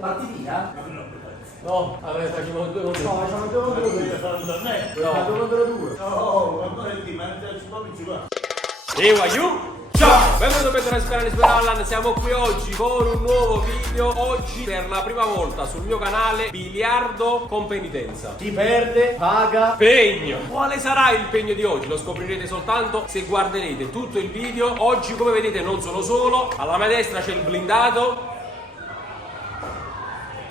Partitina? No, allora facciamo 2 contro 2. No, facciamo 2 contro 2. No, 2 contro 2. No, ma ti mangiarci proprio ci va. E Waiu! Ciao! Benvenuto per tornare su canale Superallan, siamo qui oggi con un nuovo video. Oggi per la prima volta sul mio canale biliardo con penitenza. Chi perde paga. Pegno! Quale sarà il pegno di oggi? Lo scoprirete soltanto se guarderete tutto il video. Oggi, come vedete, non sono solo. Alla mia destra c'è il blindato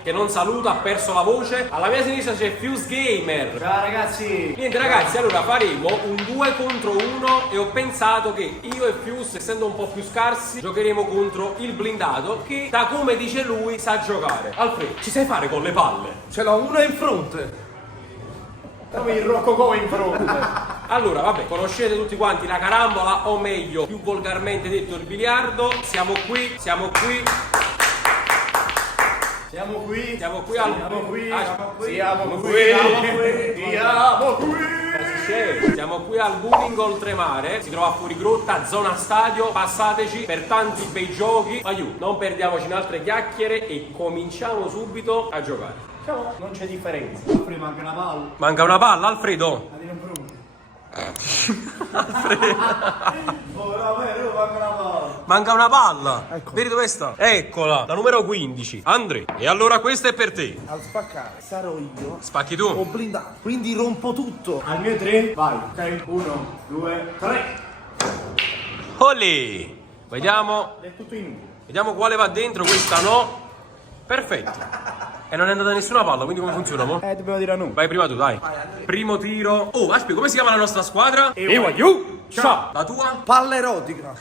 che non saluta, ha perso la voce. Alla mia sinistra c'è Fuse Gamer. Ciao ragazzi. Niente ragazzi, allora faremo un 2 contro 1 e ho pensato che io e Fuse, essendo un po' più scarsi, giocheremo contro il blindato che, da come dice lui, sa giocare. Alfredo, ci sai fare con le palle? Ce l'ho uno in fronte. Come il rococò in fronte. Allora, vabbè, conoscete tutti quanti la carambola, o meglio, più volgarmente detto il biliardo. Siamo qui. Siamo qui al Booning Oltremare, si trova fuori grotta, zona stadio, passateci per tanti bei giochi. Aiuto, non perdiamoci in altre chiacchiere e cominciamo subito a giocare. Non c'è differenza. Prima manca una palla. Manca una palla, Alfredo. Manca una palla. Ecco. Vedi dove sta? Eccola, la numero 15. Andrea. E allora questa è per te. Al spaccare sarò io. Spacchi Ho tu. blindato. Quindi rompo tutto. Al mio 3, vai. Ok, 1, 2, 3. Olè. Vediamo. È tutto inutile. Vediamo quale va dentro, questa no. Perfetto. E non è andata nessuna palla, quindi come funziona, mo? Dobbiamo dire a noi. Vai prima tu, dai. Primo tiro. Oh, aspetta, come si chiama la nostra squadra? Ewayu. Ciao. La tua? Palla erotica.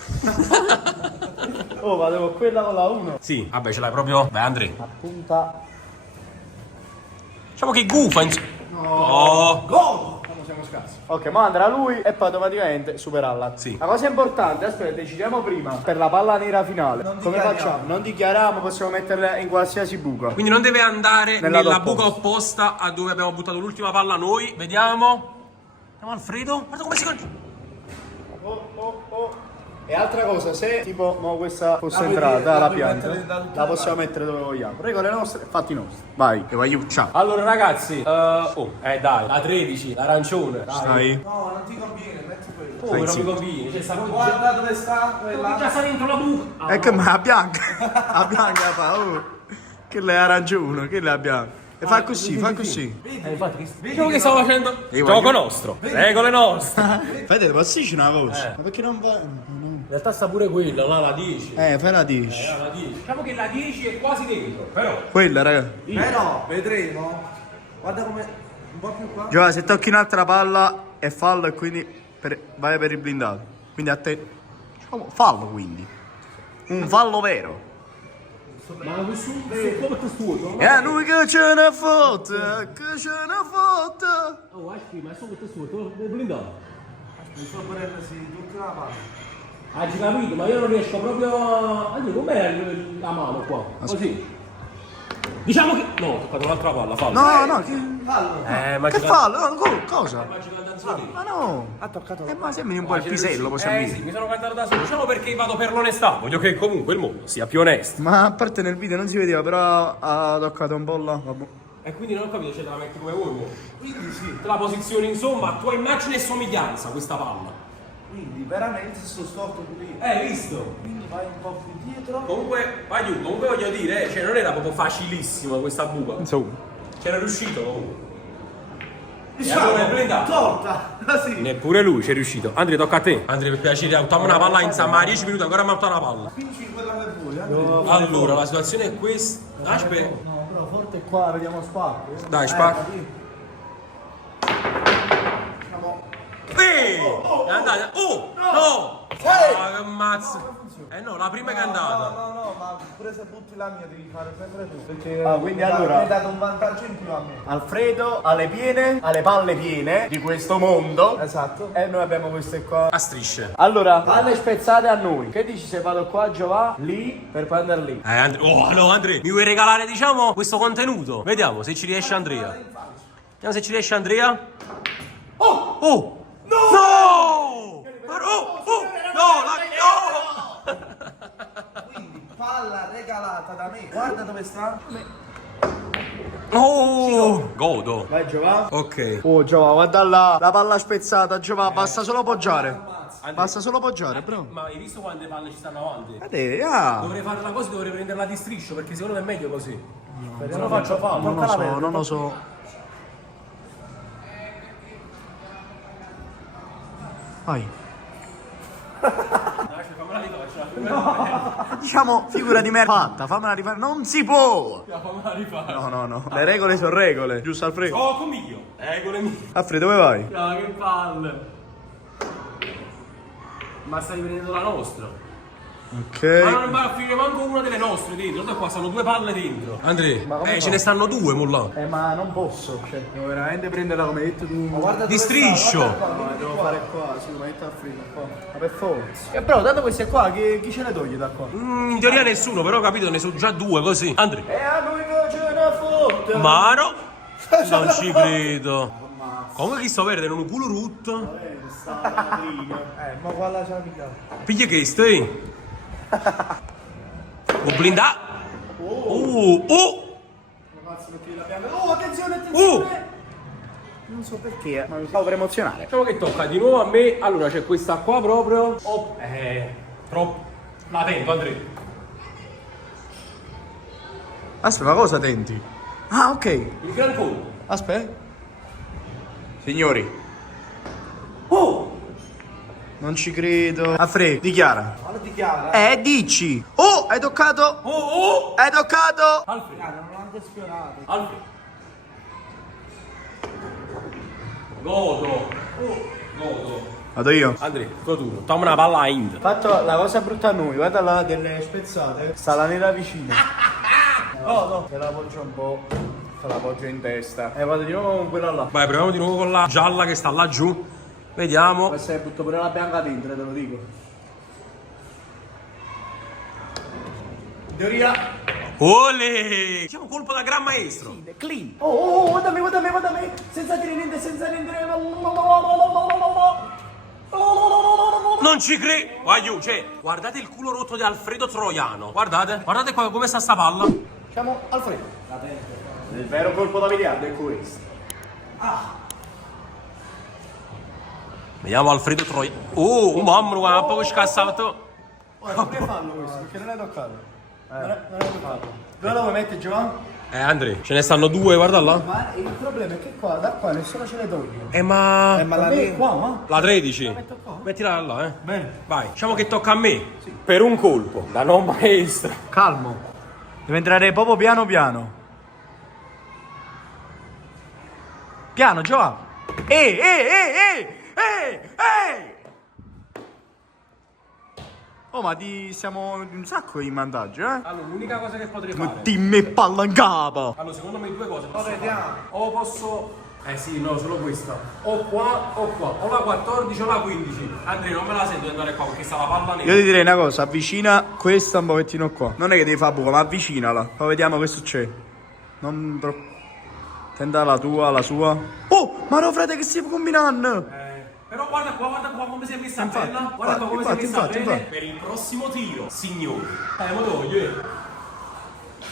Oh, vado con quella con la 1. Sì, vabbè, ce l'hai proprio. Vai, Andrea. Punta. Diciamo che gufa, Oh. Gol! Siamo scarsi. Ok, ma andrà lui e poi automaticamente superarla. Sì. La cosa importante, aspetta, decidiamo prima per la palla nera finale. Come facciamo? Non dichiariamo, possiamo metterla in qualsiasi buca. Quindi non deve andare Nella nella opposta. buca opposta a dove abbiamo buttato l'ultima palla noi. Vediamo. Vediamo Alfredo. Guarda come si Oh. E altra cosa, se tipo mo questa fosse puoi entrata, dire, la la puoi pianta, mettere dall'ultima la possiamo parte. mettere dove vogliamo. Regole nostre, fatti nostri. Vai, e vai, ciao. Allora ragazzi, dai, la 13, l'arancione. Stai. No, non ti conviene, metti quello. Oh, non mi conviene, c'è sta Guarda dove sta quella. già sta dentro la buca. Ecco, ma la bianca. La bianca fa, oh. Che lei ha ragione, che lei ha bianca. E fa così, fa così. Infatti, diciamo che stavo facendo Io gioco voglio- nostro, regole nostre. Fate, posso dire una cosa? Ma perché non va? In realtà sta pure quella, là, la 10. Fai la 10. La 10. Diciamo che la 10 è quasi dentro, però. Quella, raga. No, vedremo. Guarda come. Un po' più qua. Giova, se tocchi un'altra palla è fallo e quindi vai per il blindato. Quindi a te. Diciamo, fallo quindi. Un fallo vero. Ma questo è come questo. E lui che ce ne fotte, che ce ne fotte. Oh, ma è solo questo, è blindato. Mi sto prendersi tutta la palla. Hai capito, ma io non riesco proprio a dire com'è la mano qua. Così. Diciamo che. No, ho toccato un'altra palla, fallo. No, che. Fallo. Ma Che fallo? No, cosa? Ma Ma no. Ha toccato. Ma sembri un po' il pisello, possiamo dire. Sì, mi sono cantato da solo. Diciamo perché vado per l'onestà. Voglio che comunque il mondo sia più onesto. Ma a parte nel video non si vedeva, però ha toccato un po' là. Vabbè. E quindi non ho capito se te la metti come vuoi. Mo. Quindi sì. Te la posizioni insomma a tua immagine e somiglianza questa palla. Quindi veramente sto storto pure io. Hai visto? Quindi vai un po' più dietro. Comunque, aiuto, comunque voglio dire, cioè non era proprio facilissima questa buca. Insomma. C'era riuscito comunque. E allora è blindato. Torta. Sì. Neppure lui ci è riuscito. Andrea, tocca a te. Andrea, per piacere, autammo una palla insomma, 10 minuti, ancora mi ha avuto una palla. Quindi quella che vuoi. Allora, la situazione è questa. Aspetta. No, però forte qua, vediamo spacco. Dai, spacca. È andata. Oh! No! Ah, che mazzo! Eh no, la prima è che è andata. No, ma pure se butti la mia devi fare sempre tu. Perché quindi mi allora- hai dato un vantaggio in più a me. Alfredo ha le piene, ha le palle piene di questo mondo. Esatto. E noi abbiamo queste qua. A strisce. Allora, palle spezzate a noi. Che dici se vado qua a giocare lì per poi andare lì? Oh, no, Andrea, mi vuoi regalare, diciamo, questo contenuto? Vediamo se ci riesce Andrea. Vediamo se ci riesce Andrea. Oh! Oh! No! No! No! Quindi palla regalata spezzata da me. Guarda dove sta. Oh, godo. Vai Giovanni. Ok. Oh Giovanni, guarda là. La palla spezzata, Giovanni, basta solo appoggiare. Basta solo appoggiare, bro. Ma hai visto quante palle ci stanno avanti? Vedete, ah. Dovrei fare la cosa, dovrei prenderla di striscio perché secondo me è meglio così. Se lo faccio fare. Non lo so, non lo so. Vai. Fammela rifare. Diciamo, figura di merda fatta, fammela rifare. Non si può. Fammela rifare. No. Le regole sono regole. Giusto Alfredo? Oh, comiglio. Regole mie. Alfredo, dove vai? Ah, che palle. Ma stai prendendo la nostra. Ma Ok. non va a finire manco una delle nostre dentro. Guarda qua, stanno 2 palle dentro. Andrea, come ce ne stanno 2 mo là. Ma non posso. Cioè, devo veramente prenderla come hai detto tu. Guarda Di dove sta, striscio. guarda qua, No, vieni devo qua. fare qua, sì, come hai detto Alfredo, qua. Ma per forza. E però, tanto queste qua, chi ce le toglie da qua? In teoria nessuno, però capito, ne sono già 2 così. Andrea. E a lui ce ne fotte. Mano. Non ci credo. Comunque chi sto verde in un culo rutto. Ma guarda c'è la piccola. Piglia che stai? Un blindato. Oh, attenzione. Non so perché, ma mi stavo per emozionare. Diciamo che tocca di nuovo a me. Allora c'è questa qua proprio. Oh, troppo. La tento, Andrea. Aspetta, ma cosa tenti? Ah, ok. Il gran colpo. Aspetta. Signori. Oh! Non ci credo. Alfredo, dichiara. Guarda dichiara. Dici. Oh, hai toccato. Oh! Hai toccato. Alfredo. Non l'ho anche sfiorato. Alfredo. Godo. Godo. Vado io. Andrea, tuo turno. Dammi una palla a Ind. Fatto la cosa brutta a noi, guarda là delle spezzate. Sta la nera vicina. No. Te la appoggio un po'. Te la appoggio in testa. E vado di nuovo con quella là. Vai, proviamo di nuovo con la gialla che sta laggiù. Vediamo. Questa è butto pure la bianca dentro, te lo dico. Teoria. Olè! Diciamo colpo da gran maestro. Clean. Oh, guardami. Senza dire niente. Non ci credo! Guagliù, cioè, guardate il culo rotto di Alfredo Troiano. Guardate qua come sta palla. Siamo Alfredo. Il vero colpo da miliardo è questo. Vediamo Alfredo Troiano. Oh, mamma mia, un po' scassato. Come fanno questo? Perché non è toccato. Non è toccato. Dove lo vuoi mettere, Giovanni? Andrea, ce ne stanno 2, guarda là. Ma il problema è che qua, da qua nessuno ce le toglie. Ma Ma la me qua, ma? la 13. metto qua. Mettila là, eh. Bene. Vai, diciamo che tocca a me. Per un colpo, da non maestro. Calmo. Deve entrare proprio piano. Piano, Giovanni. Ehi! Oh, ma siamo un sacco in vantaggio, eh? Allora, l'unica cosa che potrei fare. Dimmi palla in capo. Allora, secondo me 2 cose. Posso vediamo. fare. O posso. Sì, no, solo questa. O qua o qua. O la 14 o la 15. Andrea, non me la sento di andare qua perché sta la palla nera. Io ti direi una cosa, avvicina questa un pochettino qua. Non è che devi fare buco, ma avvicinala. Poi vediamo che succede. Non troppo. Tenta la tua, la sua. Oh, ma no, frate, che stiamo combinando? Però guarda qua come si è messa Infatti, bella. Guarda qua come si è messa infatti, bene. infatti. Per il prossimo tiro, signori. Ma togli.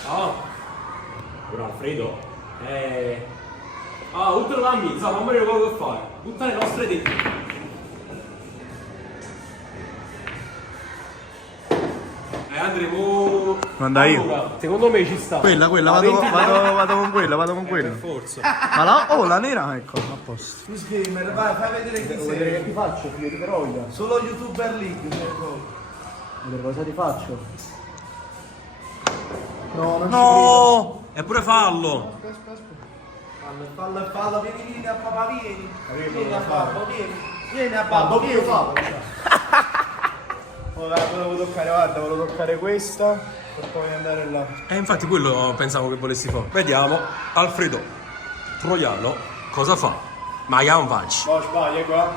Ah. Ora Alfredo. Ultra la mia, non mi ricordo che fare. Tutte le nostre denti. Andremo. Manda io. Allora, secondo me ci sta. Quella, vado con quella, Per forza. Ma la nera, ecco, a posto. Squid Gamer, vai, fai vedere chi sei. ti faccio, figlio di Peroida? Solo YouTuber League. Vedere cosa ti faccio? No, non No! È pure fallo. Fallo, vieni a papà, vieni. Vieni a fare. babbo, vieni. Vieni a babbo, vieni. Volevo toccare questa per poi andare là. Infatti quello pensavo che volessi fare. Vediamo. Alfredo Troiano cosa fa? Ma che non faccio? No, sbaglia qua.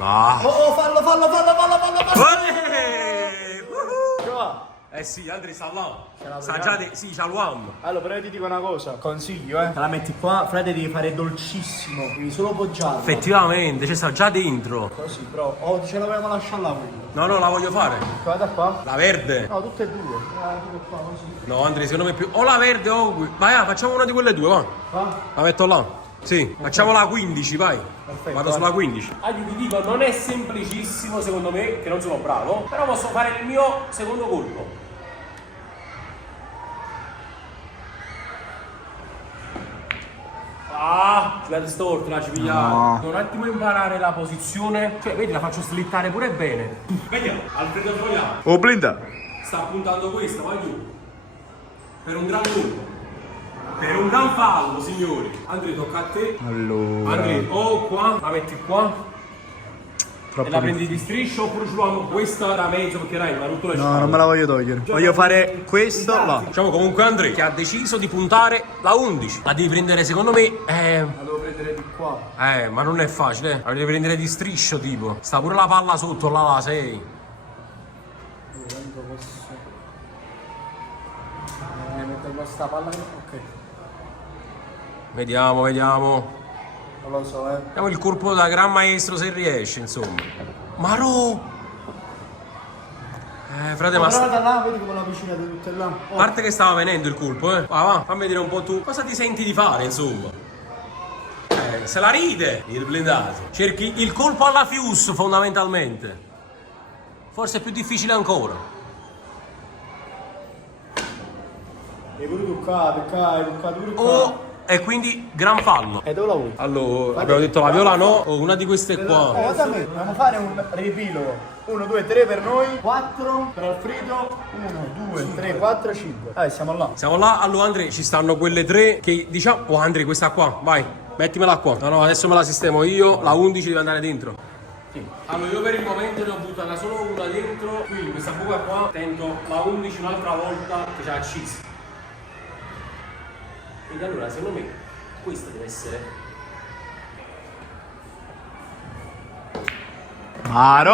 Ah. Oh, fallo. Olè! Giova, Eh sì, Andri sta là. la Sta già sì, c'ha l'uomo. Allora, però io ti dico una cosa, consiglio, Te la metti qua, frate, devi fare dolcissimo, devi solo poggiarla. Effettivamente, c'è sta già dentro. Così, però. Oh, ce la vogliamo lasciare là quella. No, no, la voglio fare. Guarda qua. La verde. No, tutte e due. Tutte qua, così. No, Andri, secondo me più. O la verde o. Vai, facciamo una di quelle due, va. Qua? La metto là. Sì, facciamo la 15, vai. Perfetto, Vado sulla 15. Ti dico, non è semplicissimo secondo me, che non sono bravo, però posso fare il mio secondo colpo. Ah, ci vede storto, la ci pigliato. No. Devo un attimo imparare la posizione. Cioè, vedi, la faccio slittare pure bene. Vediamo, Alfredo Troiano. Oh, blinda. Sta puntando questa, vai giù. Per un gran colpo. Per un gran fallo, signori. Andri, tocca a te. Allora. Andri, o qua, la metti qua. Troppo E la prendi di striscio oppure ci proviamo questa da mezzo perché Rai mi ha rotto le No, spalle. non me la voglio togliere. Voglio fare questo là. Diciamo comunque Andri che ha deciso di puntare la 11. La devi prendere secondo me. La devo prendere di qua. Ma non è facile. La devi prendere di striscio tipo. Sta pure la palla sotto, là la 6. Tanto posso. Metto questa palla. Ok. Vediamo, vediamo. Non lo so, Vediamo il colpo da gran maestro se riesce, insomma. Maro! Frate, ma Però da là, vedi come la vicina di tutte là. a parte che stava venendo il colpo, Va, va, fammi vedere un po' tu. Cosa ti senti di fare, insomma? Se la ride il blindato. Cerchi il colpo alla Fius, fondamentalmente. Forse è più difficile ancora. E pure toccare pure qua. Oh, e quindi gran fallo. E dove la vuoi? Allora, abbiamo detto la viola no, o una di queste qua. Guarda me, dobbiamo fare un riepilogo. 1, 2, 3 per noi, 4 per Alfredo, 1, 2, 3, 4, 5. Dai, siamo là. Siamo là, allora Andri, ci stanno quelle tre che diciamo. Oh Andri, questa qua, vai, mettimela qua. No, no, adesso me la sistemo io, la 11 deve andare dentro. Sì. Allora io per il momento ne ho buttata solo una dentro, quindi questa buca qua tento la 11 un'altra volta che c'ha accesa. Quindi allora secondo me questa deve essere. Il Maro!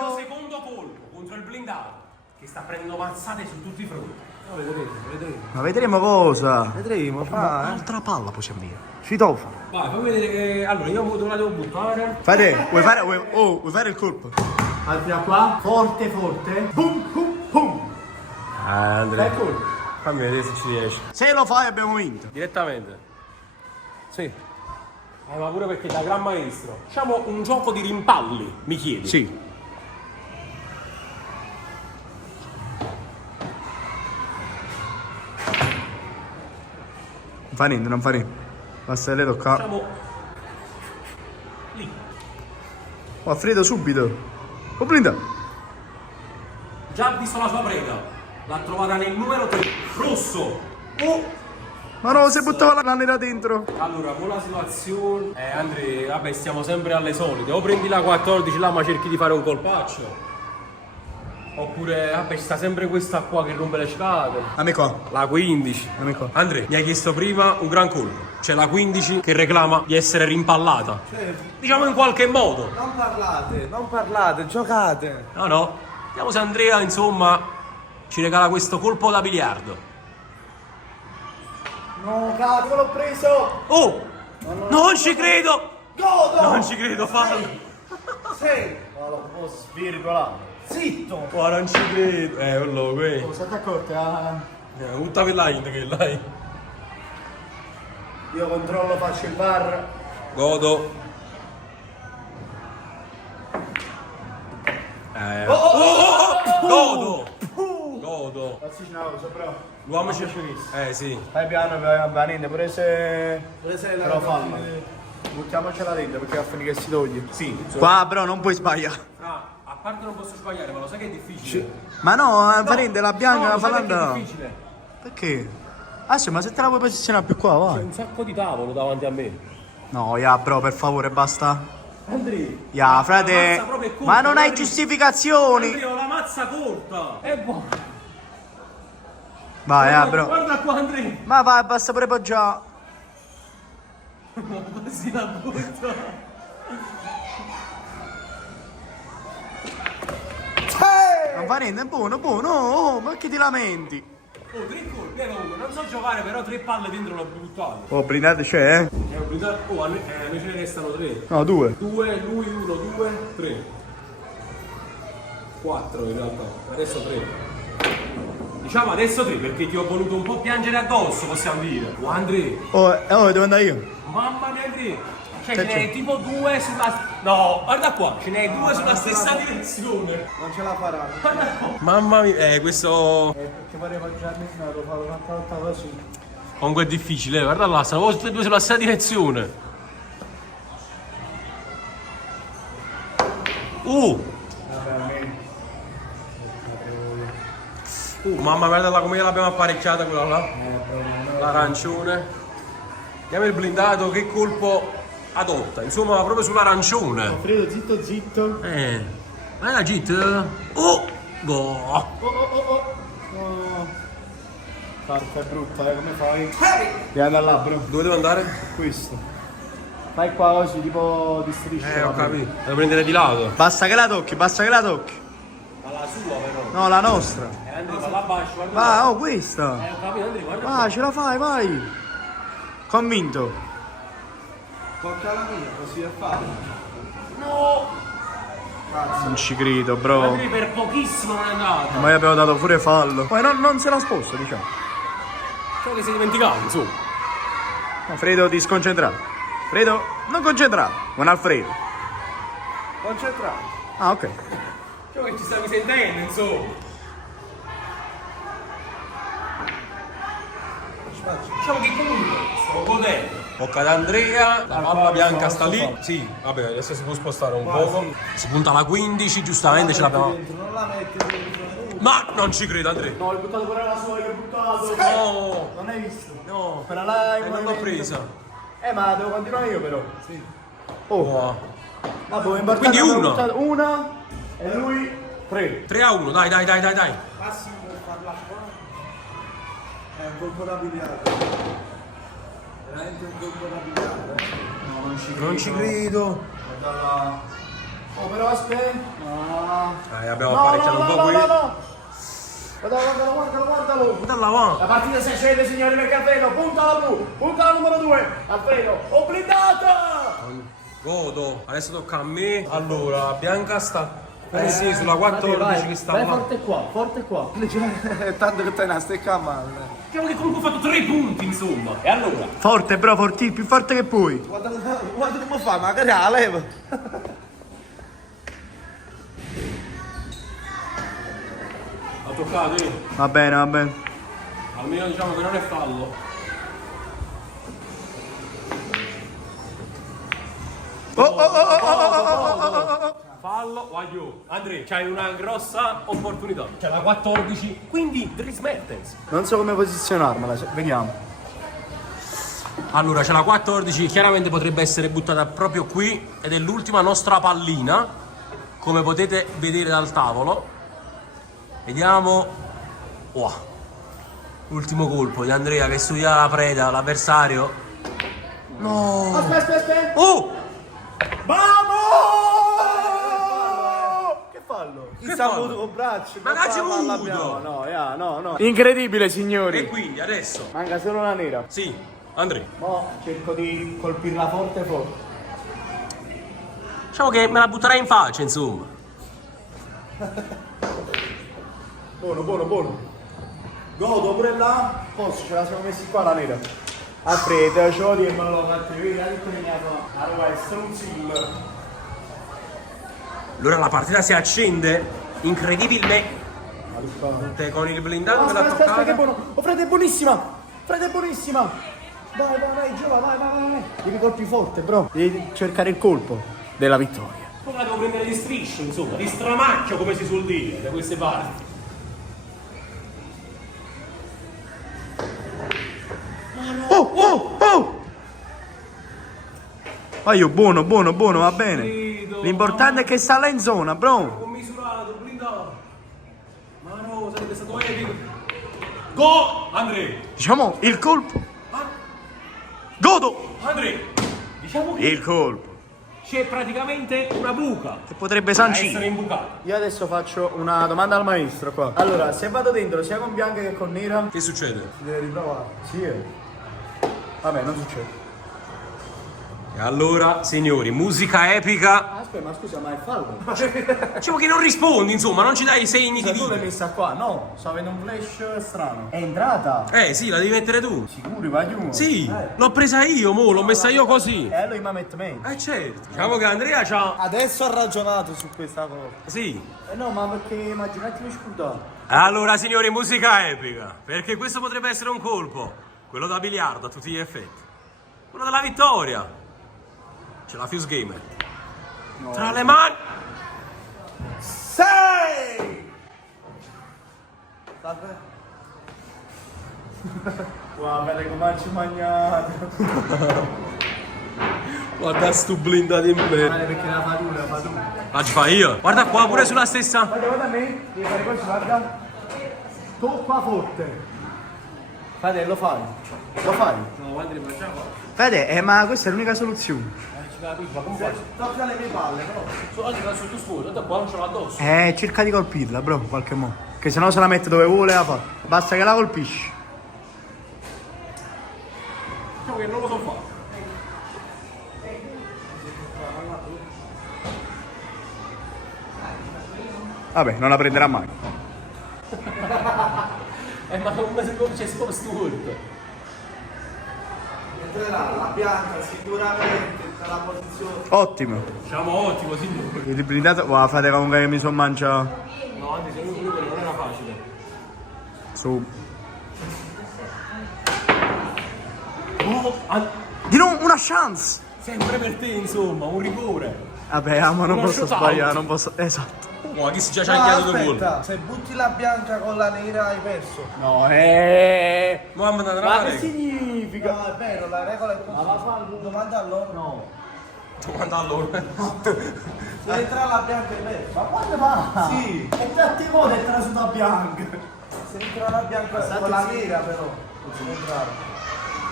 mio secondo colpo contro il blindato che sta prendendo mazzate su tutti i fronti. Vedremo. Ma vedremo cosa. Vedremo, Un'altra palla possiamo dire. Citofono. Vai, fammi vedere che. Allora io dove la devo buttare? Fate, vuoi fare il colpo? Altra qua, forte, forte. Pum, pum, pum. Andrea. Fai il colpo. Fammi vedere se ci riesci. Se lo fai abbiamo vinto. Direttamente. Sì. Ma pure perché da gran maestro. Facciamo un gioco di rimpalli, mi chiedi? Sì. Non fa niente, non fa niente. Basta le toccare. Facciamo lì. Oh, Alfredo subito. Oh, blinda. Già visto la sua preda. L'ha trovata nel numero 3. Rosso. Oh! Ma no, se buttava la nera dentro. Allora, con la situazione. Andre, vabbè, stiamo sempre alle solite. O prendi la 14 là, ma cerchi di fare un colpaccio. Oppure, vabbè, sta sempre questa qua che rompe le scatole. A me qua. La 15. A me qua. Andre, mi hai chiesto prima un gran colpo. C'è la 15 che reclama di essere rimpallata. Diciamo in qualche modo. Non parlate, giocate. No, no. Vediamo se Andrea, insomma, ci regala questo colpo da biliardo. No, cazzo, l'ho preso. Oh! Non ci credo! Godo. Non ci credo, fallo! Sì. No, lo posso spiritola. Zitto. Oh, non ci credo! Quello, qui. State accorti, ah. Tutta quella in che l'hai. Io controllo, faccio il bar. Godo. Godo! Godo! Facci una cosa, però. L'uomo ci sì. Fai piano, va niente, pure se... la Però fallo. Buttiamocela dentro perché va a finire che si toglie. Sì. Qua però non puoi sbagliare. A parte non posso sbagliare, ma lo sai che è difficile? Ma no, fa niente, la bianca, la lo sai perché falanda. è difficile? Perché? Ah sì, ma se te la vuoi posizionare più qua, C'è vai. un sacco di tavolo davanti a me. No, ya, bro, per favore, basta. Andri! Ya, frate. mazza proprio è corta, Ma non hai Andri. giustificazioni. Andri, ho la mazza corta! È buono! Vai, bro. Guarda qua, Andri! Ma vai, basta pure poggiare. Così la butta! Non Non fa niente, è buono, buono. Oh, ma che ti lamenti? Oh, 3 colpi, comunque, non so giocare, però 3 palle dentro l'ho buttato. Oh, blindato c'è, eh? È un blindato. Oh, a me ce ne restano 3. No, 2. 2, lui, 1, 2, 3. 4 in realtà, adesso 3. Diciamo adesso 3 perché ti ho voluto un po' piangere addosso, possiamo dire. Oh, Andrea. Oh, devo andare io. Mamma mia, Andrea. Cioè, Che ce n'è c'è? tipo 2 sulla. No, guarda qua, ce n'è 2 sulla stessa direzione. Non ce la farà. Guarda qua. Mamma mia, questo. Perché vorrei già almeno fare un'altra volta così. Comunque è difficile, guarda là, stanno tutte e 2 sulla stessa direzione. Mamma guarda là come l'abbiamo apparecchiata quella là. L'arancione. Vediamo il blindato che colpo adotta. Insomma, proprio sull'arancione. Alfredo, zitto, zitto. Guarda Git. Oh! Go! Oh. Carta è brutta, come fai? Devi andare là, bro. Dove devo andare? Questo. Fai qua così, tipo di striscia. Ho capito. Devo prendere di lato. Basta che la tocchi, basta che la tocchi. Ma la sua però. No, la nostra. Andrea, va là basso, guarda. Va, oh, questa. Ho capito, Andrea, guarda. Va, ce la fai, vai. Convinto. Tocca la mia, così è fatto. No! Non ci credo, bro. Andrea per pochissimo non è andata. Ma gli abbiamo dato pure fallo. Poi non se la sposta, diciamo. Ciò che si è dimenticato, insomma. Alfredo, ti sconcentrato. Alfredo, non concentrato. Buon Alfredo. Concentrato. Ah, ok. Ciò che ci stavi sentendo, insomma. Diciamo che comunque sto godendo. Tocca ad Andrea, la palla bianca sta lì. Sì, vabbè, adesso si può spostare un poco. Si punta alla 15, giustamente ce l'abbiamo. Non la metti dentro. Ma non ci credo, Andrea. No, hai buttato pure la sua, hai buttato. No, Non hai visto? no. Quella là Non l'ho presa. Ma devo continuare io però. Sì. Oh. Wow. Vabbè, in Quindi uno. Una e lui 3. 3-1, dai. Massimo per farla qua. È un colpo da biliardo. Veramente un colpo da biliardo. No, Non ci credo. Guarda. Oh, però aspetta. No. Dai, abbiamo apparecchiato un po' qui. Guardalo. Guarda là, La partita si accende, signori, perché Alfredo punta la blu, punta la numero 2. Alfredo, ho blindata! Godo. Adesso tocca a me. Allora, bianca sta. Sì, sulla 14 che sta vai là. forte qua. Tanto che te ne stecca male. Diciamo che comunque ho fatto 3 punti, insomma. E allora? Forte, bro, forti, più forte che puoi. Guarda come fa, magari la leva. Ha toccato io. Va bene. Almeno diciamo che non è fallo. Fallo, guaglio. Andrea, c'hai una grossa opportunità. C'è la 14, quindi Dries Mertens. Non so come posizionarmela, vediamo. Allora, c'è la 14, chiaramente potrebbe essere buttata proprio qui ed è l'ultima nostra pallina, come potete vedere dal tavolo. Vediamo. Wow. Ultimo colpo di Andrea che studia la preda, l'avversario. No. Aspetta. Oh! Vamos! Che fallo? Chi sta avuto con braccio? Ma cazzo palla muto! No. Incredibile, E signori. quindi adesso. Manca solo la nera. Sì, Andrea. Mo cerco di colpirla forte. Diciamo che me la butterai in faccia, insomma. Buono. Godo pure là. Posso, ce la siamo messi qua la nera. Alfredo, ce lo dico, me lo faccio vedere. Allora, è strunzillo. Allora la partita si accende incredibilmente con il blindato che l'ha Aspetta, che toccata. buono. Oh, Fred è buonissima. Vai, Giova, vai. Devi colpi forte, bro. Devi cercare il colpo della vittoria. Poi la devo prendere di striscio, insomma, di stramaccio come si suol dire da queste parti. Oh! Vai io, buono, va bene. Credo, L'importante è che sta là in zona, bro. commisurato, blindato. Ma no, sarebbe stato epico. Go! Andrea! Diciamo il colpo. Godo! Andrea! Diciamo che Il colpo c'è praticamente una buca. Che potrebbe Essere sancire. imbucata. Io adesso faccio una domanda al maestro qua. Allora, se vado dentro sia con bianca che con nera, Che succede? Si deve riprovare. sì. Vabbè, non succede. E allora, signori, musica epica. Aspetta, ma scusa, ma è fallo? Diciamo che non rispondi, insomma, non ci dai i segni di Tu l'hai vita. messa qua? No, sto avendo un flash strano. È entrata? Sì, la devi mettere tu. Sicuri, vai giù. Sì, l'ho presa io, mo, l'ho messa io così. E allora mi mette me. Certo. Diciamo che Andrea c'ha. Adesso ha ragionato su questa cosa. Sì. No, ma perché immaginati mi scordare. Allora, signori, musica epica. Perché questo potrebbe essere un colpo. Quello da biliardo a tutti gli effetti. Quello della vittoria. C'è la Fuse Gamer. Tra le mani. 6! Vabbè. Guarda come ci mangiato. Guarda sto blindato in me. Perché la fa tu, La ci fai io. Guarda qua, pure sulla stessa. Guarda a me, devi fare questo, guarda. Tocca forte. Fede, lo fai. Lo fai. No, guarda, li facciamo. Fede, ma questa è l'unica soluzione. Tocca le mie palle, però. Oggi va sotto scuola, da qua non ce l'ho addosso. Cerca di colpirla, bro, in qualche modo. Che sennò se la mette dove vuole la fa. Basta che la colpisci. Diciamo che non lo so fare. Vabbè, non la prenderà mai. Ma come se c'è stupid. Entrerà la bianca sicuramente nella posizione. Ottimo. Diciamo ottimo, signori. Il blindato, guarda, fate comunque che mi sono mangiato. No, anzi, secondo me quello non era facile. Su. Di no, una chance! Sempre per te, insomma, un rigore. Vabbè, ma non Uno posso shootout. sbagliare, non posso. Esatto. Ma chi si già ci No, ha chiamato due gol? aspetta, se butti la bianca con la nera hai perso. No, Mohamed Ma che Andrade. significa? No, è vero, la regola è così. Ma la fa 90 all'ora? No. Guarda allora. Se entra la bianca hai perso. Ma quando va? Sì. E tanti modi è trasuta bianca. Se entra la bianca con la nera però. Non si può entrare.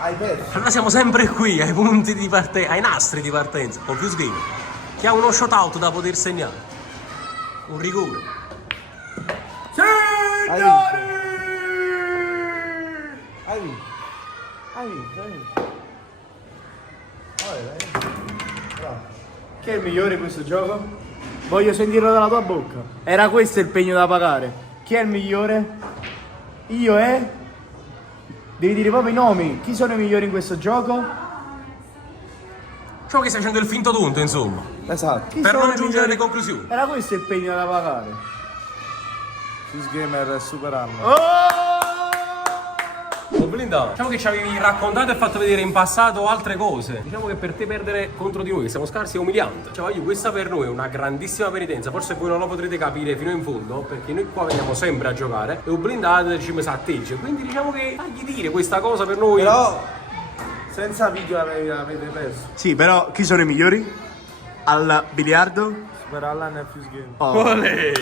Hai perso. Allora siamo sempre qui, ai punti di partenza, ai nastri di partenza, con Fuse Gamer, che ha uno shootout da poter segnare. Un rigore. Hai vinto. Hai vinto. Bravo. Chi è il migliore in questo gioco? Voglio sentirlo dalla tua bocca. Era questo il pegno da pagare. Chi è il migliore? Io e? Devi dire proprio i nomi. Chi sono i migliori in questo gioco? Diciamo che stai facendo il finto tonto, insomma. Esatto. Chi Per sono non i giungere alle migliori? conclusioni. Era questo il pegno da pagare. Fuse Gamer è super anno. Oh, Blinda, diciamo che ci avevi raccontato e fatto vedere in passato altre cose. Diciamo che per te perdere contro di noi, che siamo scarsi, è umiliante. Cioè, io, questa per noi è una grandissima penitenza. Forse voi non lo potrete capire fino in fondo, perché noi qua veniamo sempre a giocare e un blindato ci messa a tegge. Quindi diciamo che fagli dire questa cosa per noi. Però senza video avete perso. Sì, però chi sono i migliori? Al biliardo? Super Allan e Fuse Gamer. Olè!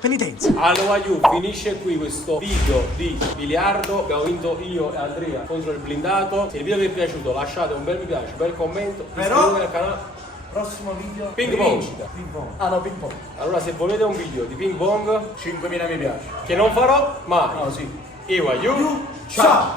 Penitenza. Allora, Yu, finisce qui questo video di biliardo. Abbiamo vinto io e Andrea contro il blindato. Se il video vi è piaciuto, lasciate un bel mi piace, un bel commento, Però- iscrivetevi al canale. Prossimo video. Ping pong. Ping pong. Ah no, ping pong. Allora, se volete un video di ping pong, 5.000 mi piace. che non farò mai, No, sì. io a Yu, Ciao.